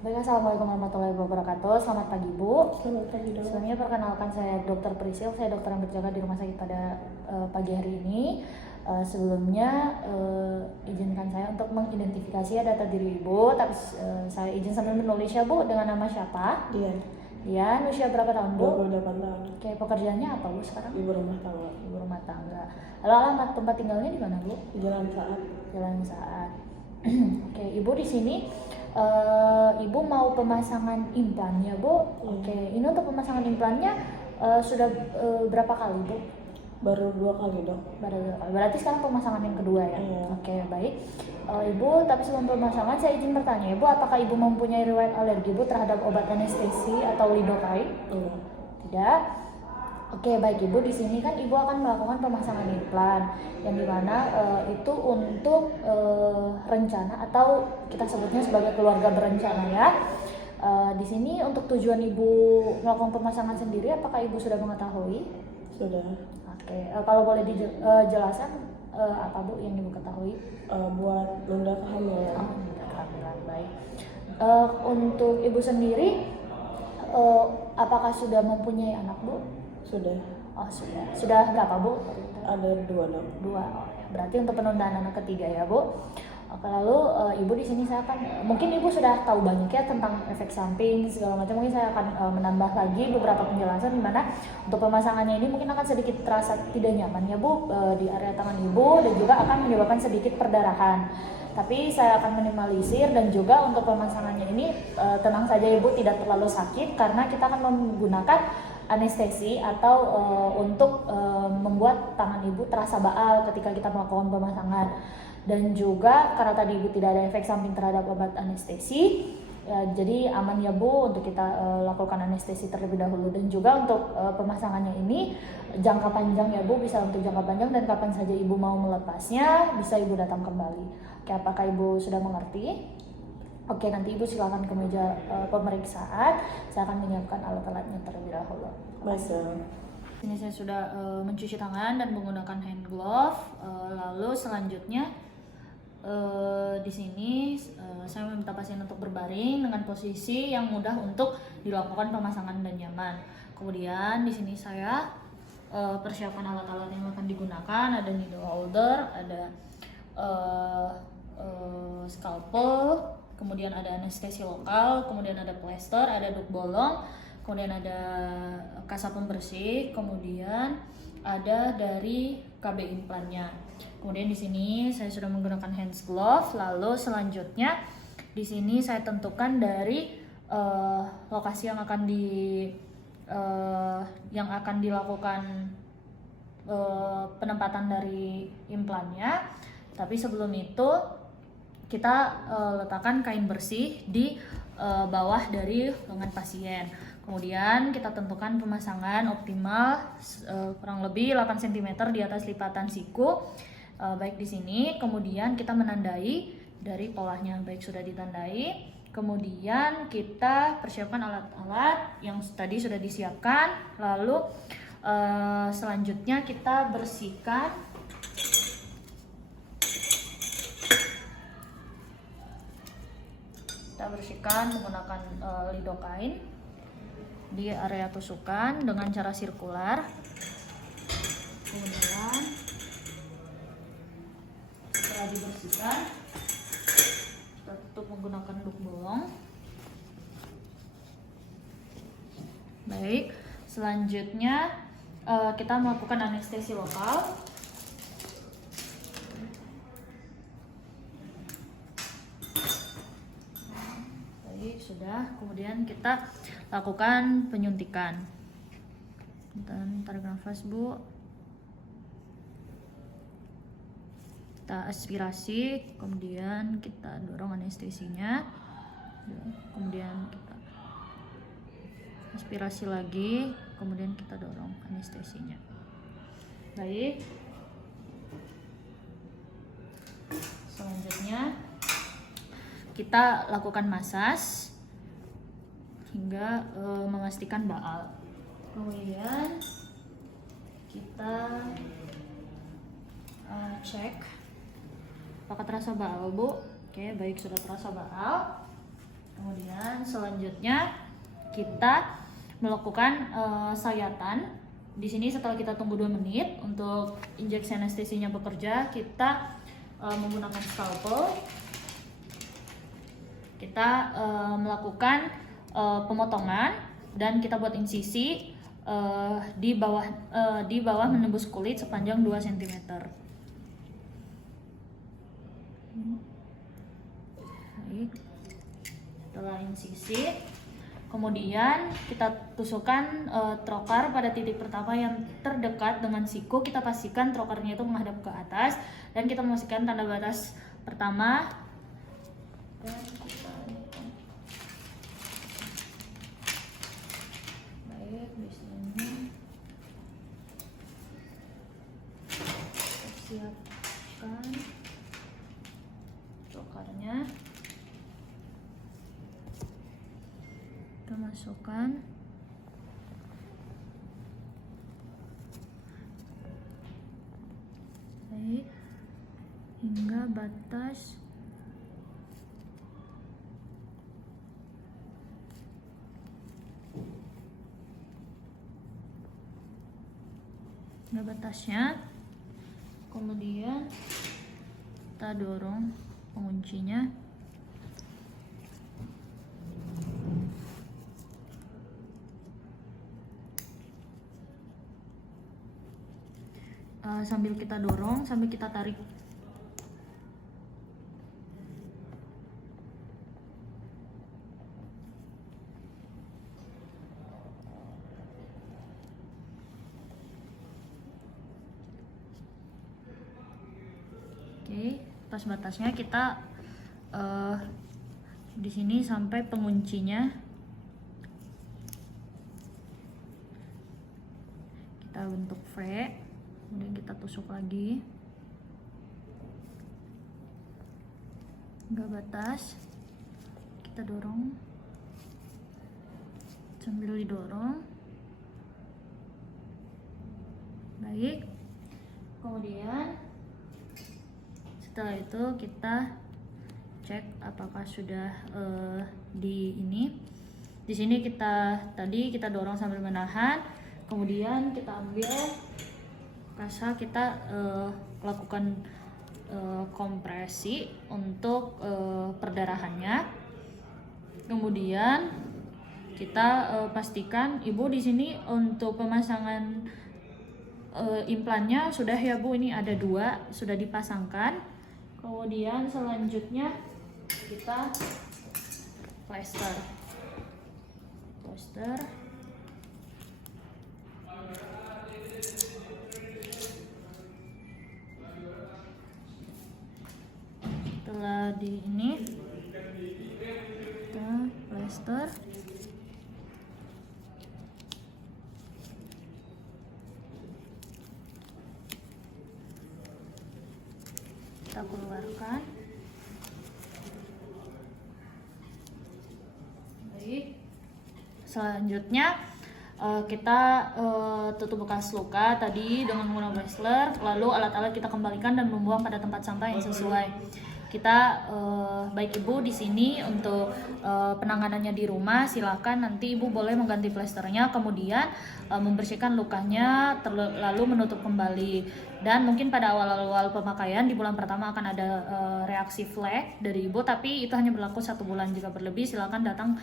Baik, assalamualaikum warahmatullahi wabarakatuh. Selamat pagi, Bu. Selamat pagi dok. Sebelumnya perkenalkan, saya Dr. Prisil. Saya dokter yang berjaga di rumah sakit pada pagi hari ini. Sebelumnya izinkan saya untuk mengidentifikasi data diri Ibu. Tapi saya izin sambil menulis ya, Bu, dengan nama siapa? Dian. Dian, usia berapa tahun, Bu? 28 tahun. Oke, pekerjaannya apa, Bu, sekarang? Ibu rumah tangga. Ibu rumah tangga. Lalu alamat tempat tinggalnya di mana, Bu? Di Jalan Saat. Jalan Saat. Oke, Ibu di sini Ibu mau pemasangan implan ya, Bu? Oke, ini untuk pemasangan implannya sudah berapa kali, Bu? Baru 2 kali dok. Baru 2 kali. Berarti sekarang pemasangan yang kedua ya? Iya. Oke, baik. Ibu, tapi sebelum pemasangan saya izin bertanya, Ibu, apakah Ibu mempunyai riwayat alergi, Bu, terhadap obat anestesi atau lidocaine? Iya. Tidak. Oke, baik Ibu, di sini kan Ibu akan melakukan pemasangan implan yang dimana itu untuk rencana atau kita sebutnya sebagai keluarga berencana ya. Di sini untuk tujuan Ibu melakukan pemasangan sendiri, apakah Ibu sudah mengetahui? Sudah. Oke, kalau boleh dijelaskan apa, Bu, yang Ibu ketahui? Buat nunda kehamilan. Kehamilan, baik. Untuk Ibu sendiri, apakah sudah mempunyai anak, Bu? Sudah. Oh, sudah. Sudah berapa, Bu? Ada 2 dok. 2. Oh, ya. Berarti untuk penundaan anak ketiga ya, Bu. Oke, lalu Ibu di sini saya akan, mungkin Ibu sudah tahu banyak ya tentang efek samping segala macam. Mungkin saya akan menambah lagi beberapa penjelasan di mana untuk pemasangannya ini mungkin akan sedikit terasa tidak nyaman ya, Bu, di area tangan Ibu, dan juga akan menyebabkan sedikit perdarahan. Tapi saya akan minimalisir, dan juga untuk pemasangannya ini tenang saja Ibu, tidak terlalu sakit karena kita akan menggunakan anestesi atau untuk membuat tangan Ibu terasa baal ketika kita melakukan pemasangan. Dan juga karena tadi Ibu tidak ada efek samping terhadap obat anestesi, jadi aman ya, Bu, untuk kita lakukan anestesi terlebih dahulu. Dan juga untuk pemasangannya ini jangka panjang ya, Bu, bisa untuk jangka panjang, dan kapan saja Ibu mau melepasnya bisa Ibu datang kembali. Oke, apakah Ibu sudah mengerti? Oke, nanti Ibu silakan ke meja pemeriksaan. Saya akan menyiapkan alat-alatnya terlebih dahulu. Baik dok. Ini saya sudah mencuci tangan dan menggunakan hand glove. Lalu selanjutnya di sini saya meminta pasien untuk berbaring dengan posisi yang mudah untuk dilakukan pemasangan dan nyaman. Kemudian di sini saya persiapkan alat-alat yang akan digunakan. Ada needle holder, ada scalpel, kemudian ada anestesi lokal, kemudian ada plester, ada duk bolong, kemudian ada kasar pembersih, kemudian ada dari KB implannya. Kemudian di sini saya sudah menggunakan hand glove. Lalu selanjutnya di sini saya tentukan dari lokasi yang akan dilakukan penempatan dari implannya. Tapi sebelum itu kita letakkan kain bersih di bawah dari lengan pasien. Kemudian kita tentukan pemasangan optimal kurang lebih 8 cm di atas lipatan siku. Baik di sini. Kemudian kita menandai dari polanya, baik sudah ditandai. Kemudian kita persiapkan alat-alat yang tadi sudah disiapkan. Lalu selanjutnya kita bersihkan menggunakan lidocaine di area tusukan dengan cara sirkular. Kemudian setelah dibersihkan, kita tutup menggunakan duk bolong. Baik, selanjutnya kita melakukan anestesi lokal. Sudah, kemudian kita lakukan penyuntikan. Dan tarik nafas, Bu. Kita aspirasi, kemudian kita dorong anestesinya. Kemudian kita aspirasi lagi, kemudian kita dorong anestesinya. Baik. Selanjutnya kita lakukan masas hingga memastikan baal. Kemudian kita cek apakah terasa baal, Bu. Oke, baik, sudah terasa baal. Kemudian selanjutnya kita melakukan sayatan. Di sini setelah kita tunggu 2 menit untuk injeksi anestesinya bekerja, kita menggunakan scalpel. Kita melakukan pemotongan dan kita buat insisi di bawah menembus kulit sepanjang 2 cm. Baik. Setelah insisi, kemudian kita tusukkan trokar pada titik pertama yang terdekat dengan siku. Kita pastikan trokarnya itu menghadap ke atas dan kita memastikan tanda batas pertama. Dan kita baik di sini. Siapkan trokarnya. Kita masukkan. Baik, hingga batas batasnya. Kemudian kita dorong penguncinya. Sambil kita dorong, sambil kita tarik. Oke, pas batasnya kita di sini sampai penguncinya. Kita bentuk V. Kemudian kita tusuk lagi hingga batas. Kita dorong sambil didorong. Baik, kemudian setelah itu kita cek apakah sudah di sini kita dorong sambil menahan. Kemudian kita ambil rasa, kita lakukan kompresi untuk perdarahannya. Kemudian kita pastikan ibu di sini untuk pemasangan implannya sudah ya Bu, ini ada 2 sudah dipasangkan. Kemudian selanjutnya kita plester. Setelah di ini kita plester. Kita keluarkan. Baik. Selanjutnya kita tutup bekas luka tadi dengan menggunakan plester. Lalu alat-alat kita kembalikan dan membuang pada tempat sampah yang sesuai. Kita baik Ibu di sini untuk penanganannya di rumah, silakan nanti Ibu boleh mengganti plesternya, kemudian membersihkan lukanya, lalu menutup kembali. Dan mungkin pada awal-awal pemakaian di bulan pertama akan ada reaksi flek dari Ibu, tapi itu hanya berlaku 1 bulan. Jika berlebih silakan datang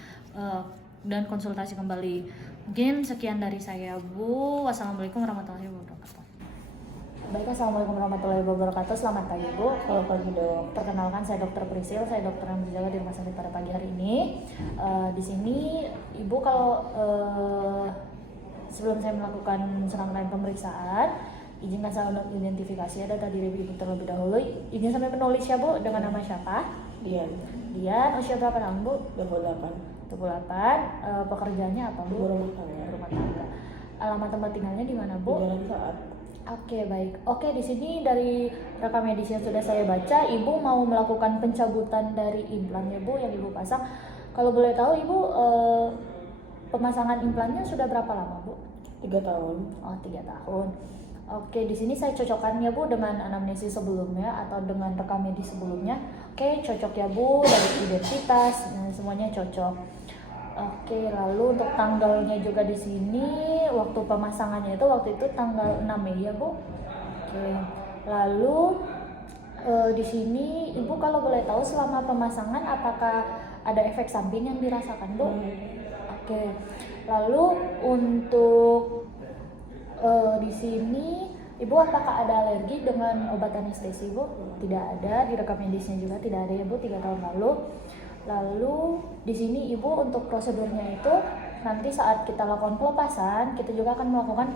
dan konsultasi kembali. Mungkin sekian dari saya Bu. Wassalamualaikum warahmatullahi wabarakatuh. Baik, assalamualaikum warahmatullahi wabarakatuh. Selamat pagi Bu. Kalau pagi Dok, perkenalkan saya Dokter Prisil, saya dokter yang berjaga di rumah sakit pada pagi hari ini. Di sini Ibu kalau sebelum saya melakukan serangkaian pemeriksaan, izinkan saya untuk identifikasi data diri Ibu terlebih dahulu. Izin sampai penulis ya Bu, dengan nama siapa? Dian, Usia berapa tahun Bu? 28. 28. Pekerjaannya apa Bu? Rumah tangga. Rumah tangga. Alamat tempat tinggalnya di mana Bu? Di Jalan Saat. Oke, baik. Oke, di sini dari rekam medis yang sudah saya baca, Ibu mau melakukan pencabutan dari implannya Bu yang Ibu pasang. Kalau boleh tahu Ibu pemasangan implannya sudah berapa lama Bu? 3 tahun. Oh, 3 tahun. Oke, di sini saya cocokkan ya Bu dengan anamnesis sebelumnya atau dengan rekam medis sebelumnya. Oke, cocok ya Bu, dari identitas, semuanya cocok. Oke, lalu untuk tanggalnya juga di sini waktu pemasangannya itu waktu itu tanggal 6 Mei ya, Bu. Oke. Lalu di sini Ibu kalau boleh tahu selama pemasangan apakah ada efek samping yang dirasakan, Bu? Oke. Lalu untuk di sini Ibu apakah ada alergi dengan obat anestesi, Bu? Tidak ada, di rekam medisnya juga tidak ada ya, Bu, 3 tahun lalu. Lalu di sini Ibu untuk prosedurnya itu nanti saat kita lakukan pelepasan, kita juga akan melakukan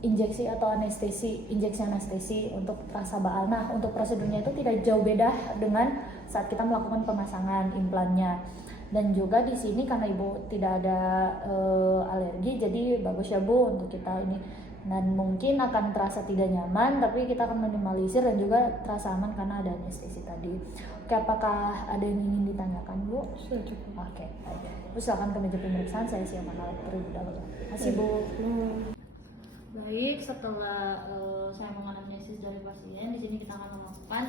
injeksi atau injeksi anestesi untuk rasa baal. Nah, untuk prosedurnya itu tidak jauh beda dengan saat kita melakukan pemasangan implannya. Dan juga di sini karena Ibu tidak ada alergi, jadi bagus ya, Bu, untuk kita ini. Dan mungkin akan terasa tidak nyaman, tapi kita akan minimalisir dan juga terasa aman karena ada anestesi tadi. Oke, apakah ada yang ingin ditanyakan, Bu? Sudah cukup. Oke, baik. Bu, silakan ke meja pemeriksaan, saya siapkan alat terlebih dahulu. Masih, Bu. Baik, setelah saya menganamnesis dari pasien, di sini kita akan melakukan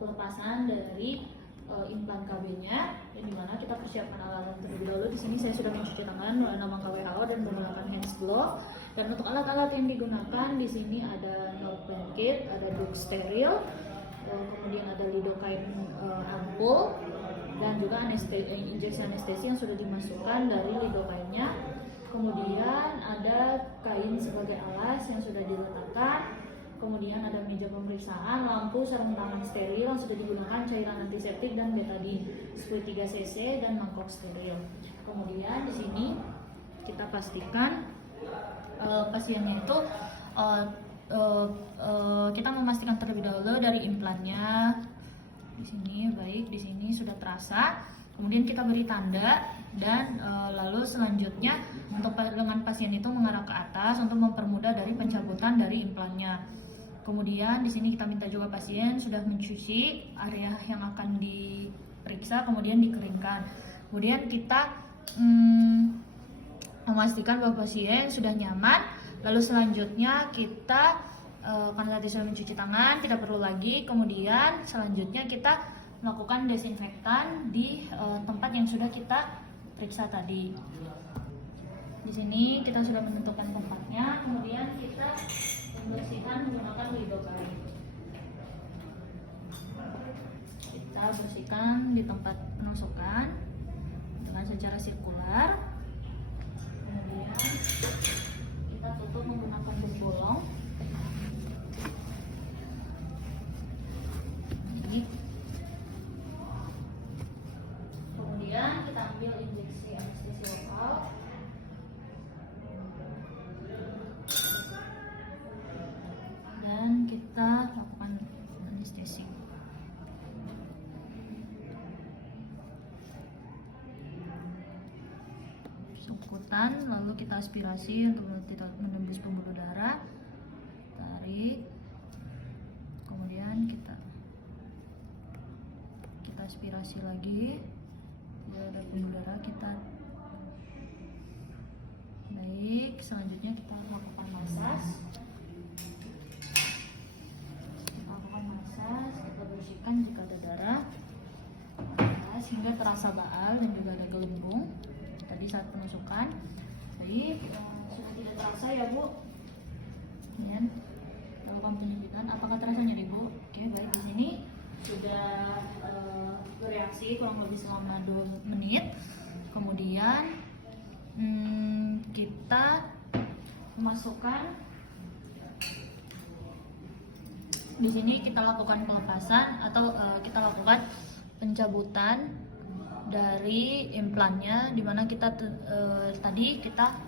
pelepasan dari implan KB-nya, yang dimana kita persiapkan alat-alat terlebih dahulu. Di sini saya sudah mencuci tangan melalui nama WHO dan menggunakan hand glove. Dan untuk alat-alat yang digunakan di sini ada Norplan kit, ada Duke steril, kemudian ada lidocaine ampul, dan juga injeksi anestesi yang sudah dimasukkan dari lidocaine-nya. Kemudian ada kain sebagai alas yang sudah diletakkan. Kemudian ada meja pemeriksaan, lampu, sarung tangan steril yang sudah digunakan, cairan antiseptik dan betadine, squid 3 cc dan mangkok steril. Kemudian di sini kita pastikan pasiennya itu kita memastikan terlebih dahulu dari implannya. Di sini baik, di sini sudah terasa. Kemudian kita beri tanda dan lalu selanjutnya untuk lengan pasien itu mengarah ke atas untuk mempermudah dari pencabutan dari implannya. Kemudian di sini kita minta juga pasien sudah mencuci area yang akan diperiksa, kemudian dikeringkan. Kemudian kita memastikan bahwa pasien sudah nyaman. Lalu selanjutnya kita karena tadi sudah mencuci tangan, tidak perlu lagi. Kemudian selanjutnya kita melakukan desinfektan di tempat yang sudah kita periksa tadi. Di sini kita sudah menentukan tempatnya, kemudian kita membersihkan menggunakan lidocaine. Kita bersihkan di tempat penusukan dengan secara sirkular. Kemudian kita tutup menggunakan bolong. Ini. Kemudian kita ambil injeksi anestesi lokal. Dan kita lakukan anestesi. Sungkutan, lalu kita aspirasi untuk tidak menembus pembuluh darah. Tarik. Kemudian kita aspirasi lagi. Tidak ada pembuluh darah, kita baik. Selanjutnya kita lakukan masas. Kita bersihkan jika ada darah sehingga terasa baal dan juga ada gelembung tadi saat penusukan. Baik, sudah tidak terasa ya, Bu. Kemudian lakukan penyempitan. Apakah terasa nyeri, Bu? Oke, baik. Di sini sudah bereaksi kurang lebih selama 2 menit. Kemudian kita masukkan. Di sini kita lakukan pelepasan atau kita lakukan pencabutan dari implannya, dimana kita tadi kita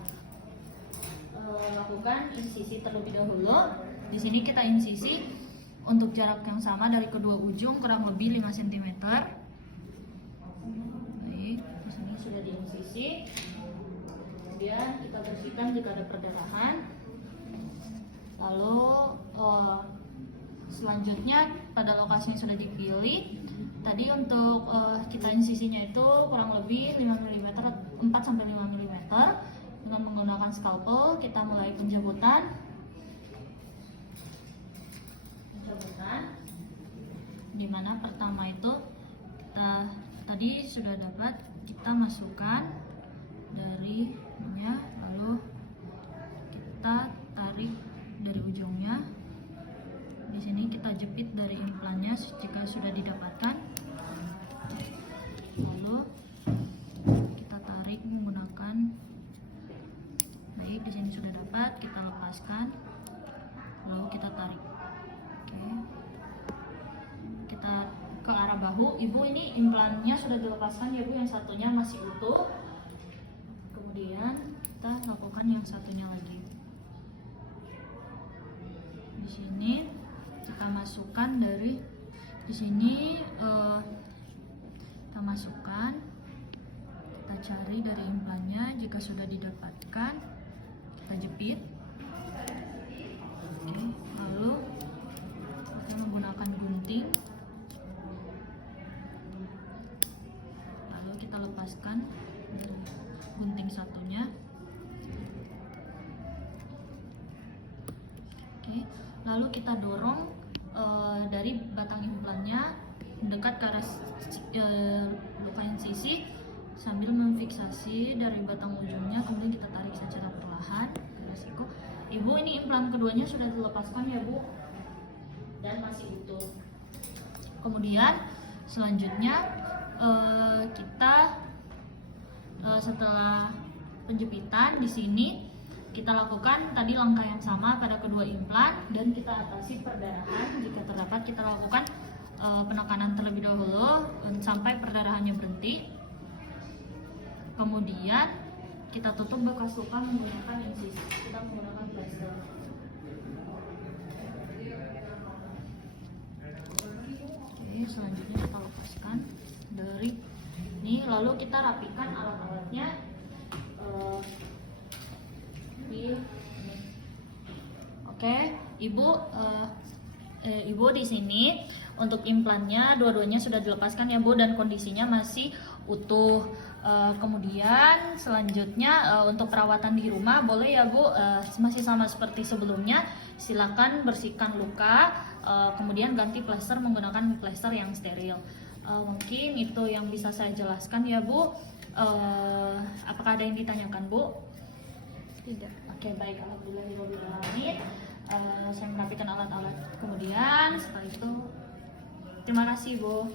lakukan insisi terlebih dahulu. Di sini kita insisi untuk jarak yang sama dari kedua ujung kurang lebih 5 cm. Baik, di sini sudah diinsisi. Kemudian kita bersihkan jika ada perdarahan. Lalu selanjutnya pada lokasi yang sudah dipilih tadi untuk kita insisinya itu kurang lebih 5 mm, 4-5 mm. Dengan menggunakan scalpel kita mulai pencabutan dimana pertama itu kita tadi sudah dapat, kita masukkan dari ininya, lalu kita tarik dari ujungnya. Di sini kita jepit dari implannya jika sudah didapatkan. Lalu kita tarik menggunakan, baik, di sini sudah dapat, kita lepaskan. Lalu kita tarik. Oke. Kita ke arah bahu. Ibu, ini implannya sudah dilepaskan ya Bu, yang satunya masih utuh. Kemudian kita lakukan yang satunya lagi. Di sini kita masukkan dari sini, kita masukkan, kita cari dari implannya. Jika sudah didapatkan, kita jepit. Oke, lalu kita menggunakan gunting, lalu kita lepaskan dari gunting satunya. Oke, lalu kita dorong dari batang implannya mendekat ke arah luka insisi sambil memfiksasi dari batang ujungnya, kemudian kita tarik secara perlahan ke resiko. Ibu, ini implan keduanya sudah dilepaskan ya Bu, dan masih utuh. Kemudian selanjutnya kita setelah penjepitan di sini kita lakukan tadi langkah yang sama pada kedua implan, dan kita atasi perdarahan. Jika terdapat, kita lakukan penekanan terlebih dahulu sampai perdarahannya berhenti. Kemudian kita tutup bekas luka menggunakan insisi. Kita menggunakan plester. Oke, selanjutnya kita lepaskan dari ini, lalu kita rapikan alat-alatnya di ini. Oke, Ibu di sini untuk implannya dua-duanya sudah dilepaskan ya Bu, dan kondisinya masih utuh. Kemudian selanjutnya untuk perawatan di rumah boleh ya Bu, masih sama seperti sebelumnya. Silakan bersihkan luka, kemudian ganti plester menggunakan plester yang steril. Mungkin itu yang bisa saya jelaskan ya Bu. Apakah ada yang ditanyakan Bu? Tidak. Oke, baik, alhamdulillah. Saya merapikan alat-alat, kemudian setelah itu terima kasih Bu.